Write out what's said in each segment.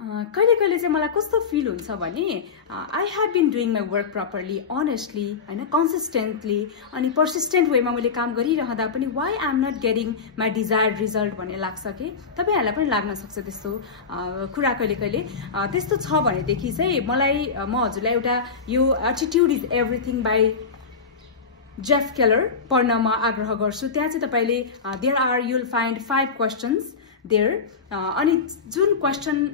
कहिले कहिले चाहिँ मलाई कस्तो फिल हुन्छ भने I have been doing my work properly honestly हैन कन्सिस्टेन्टली अनि पर्सिस्टेन्ट वेमा मैले काम गरिरहँदा पनि why I am not getting my desired result भन्ने लाग्छ कि तपाईहरुलाई पनि लाग्न सक्छ त्यस्तो कुरा कहिले कहिले त्यस्तो छ भनेदेखि चाहिँ मलाई म हजुरलाई एउटा यो attitude is everything by Jeff Keller पढ्न म आग्रह गर्छु त्यहाँ चाहिँ तपाईले there are you'll find 5 questions there अनि जुन क्वेशन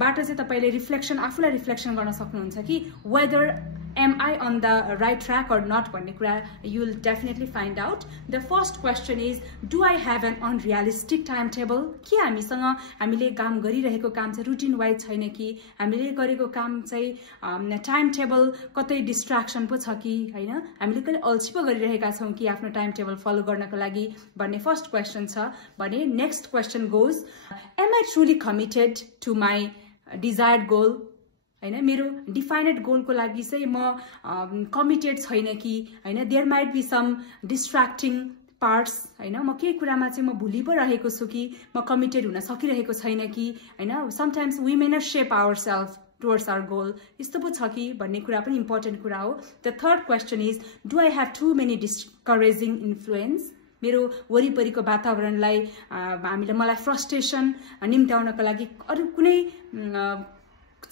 बाट चाहिँ तपाईले रिफ्लेक्सन आफूलाई रिफ्लेक्सन गर्न सक्नुहुन्छ कि weather am I on the right track or not भन्ने कुरा you'll definitely find out. The first question is, do I have an unrealistic timetable? के हामीले काम गरिरहेको काम चाहिँ रुटिन वाइज छैन कि हामीले गरेको काम चाहिँ टाइम टेबल कतै डिस्ट्र्याक्सन पो छ कि हैन हामीले कहिले अल्छी पो गरिरहेका छौं कि आफ्नो टाइम टेबल फलो गर्नको लागि भन्ने फर्स्ट क्वेशन छ भने next question goes am I truly committed to my desired goal? हैन मेरो डिफाइनेड गोलको लागि चाहिँ म कमिटेड छैन कि हैन there might be some distracting parts हैन म के कुरामा चाहिँ म भुलि पो रहेको छु कि म कमिटेड हुन सकिरहेको छैन कि हैन sometimes we may not shape ourselves towards our goal यस्तो पो छ कि भन्ने कुरा पनि इम्पोर्टेन्ट कुरा हो the third question is do I have too many discouraging influence मेरो वरिपरिको वातावरणलाई मलाई फ्रस्ट्रेसन निम्त्याउनको लागि अरु कुनै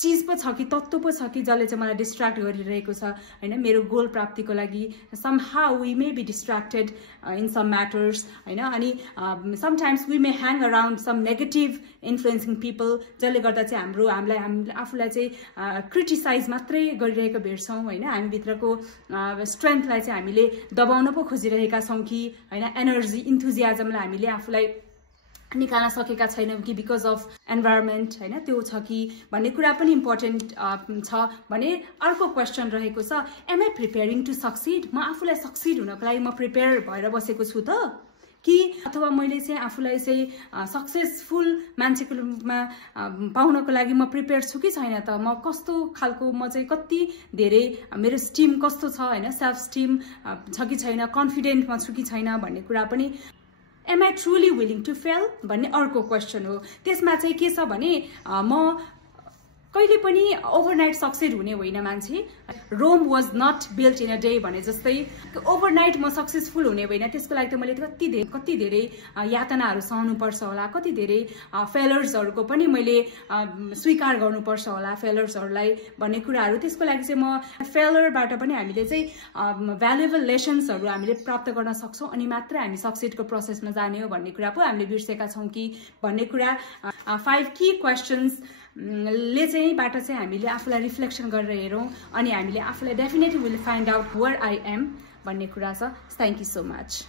चीज पो छ कि तत्त्व पो छ कि जसले चाहिँ मलाई डिस्ट्र्याक्ट गरिरहेको छ हैन मेरो गोल प्राप्तिको लागि somehow we may be distracted in some matters हैन अनि sometimes we may hang around some negative influencing people जसले गर्दा चाहिँ हामीले आफूलाई चाहिँ क्रिटिसाइज मात्रै गरिरहेको भेट्छौं हैन हामी भित्रको स्ट्रेन्थलाई चाहिँ हामीले दबाउन पो खोजिरहेका छौं कि हैन एनर्जी इन्थुजियाजमलाई हामीले आफूलाई निकाल्न सकेका छैनौं कि बिकज अफ एन्भाइरोन्मेन्ट हैन त्यो छ कि भन्ने कुरा पनि इम्पोर्टेन्ट छ भने अर्को क्वेशन रहेको छ am I preparing to succeed म आफूलाई सक्सिड हुनको लागि म प्रिपेयर भएर बसेको छु त कि अथवा मैले चाहिँ आफूलाई चाहिँ सक्सेसफुल मान्छेको रूपमा पाउनको लागि म प्रिपेयर छु कि छैन त म कस्तो खालको म चाहिँ कति धेरै मेरो स्टिम कस्तो छ हैन सेल्फ स्टिम छ कि छैन कन्फिडेन्ट म छु कि छैन भन्ने कुरा पनि Am I truly willing to fail? भन्ने अर्को क्वेशन हो त्यसमा चाहिँ के छ भने म कहिले पनि ओभरनाइट सक्सेस हुने होइन मान्छे Rome was not built in a day भने जस्तै ओभरनाइट म सक्सेसफुल हुने होइन त्यसको लागि त मैले कति धेरै यातनाहरू सहनु पर्छ होला कति धेरै फेलर्सहरुको पनि मैले स्वीकार गर्नुपर्छ होला फेलर्सहरुलाई भन्ने कुराहरू त्यसको लागि चाहिँ म फेलरबाट पनि हामीले चाहिँ भ्यालुएबल लेसन्सहरु हामीले प्राप्त गर्न सक्छौं अनि मात्र हामी सक्सेसको प्रोसेसमा जाने हो भन्ने कुरा पो हामीले बिर्सेका छौं कि भन्ने कुरा 5 की क्वेशन्स ले चाहिँ बाट चाहिँ हामीले आफूलाई रिफ्लेक्सन गरेर हेरौं अनि हामीले आफूलाई definitely will find out where I am भन्ने कुरा छ थ्यांक यू सो मच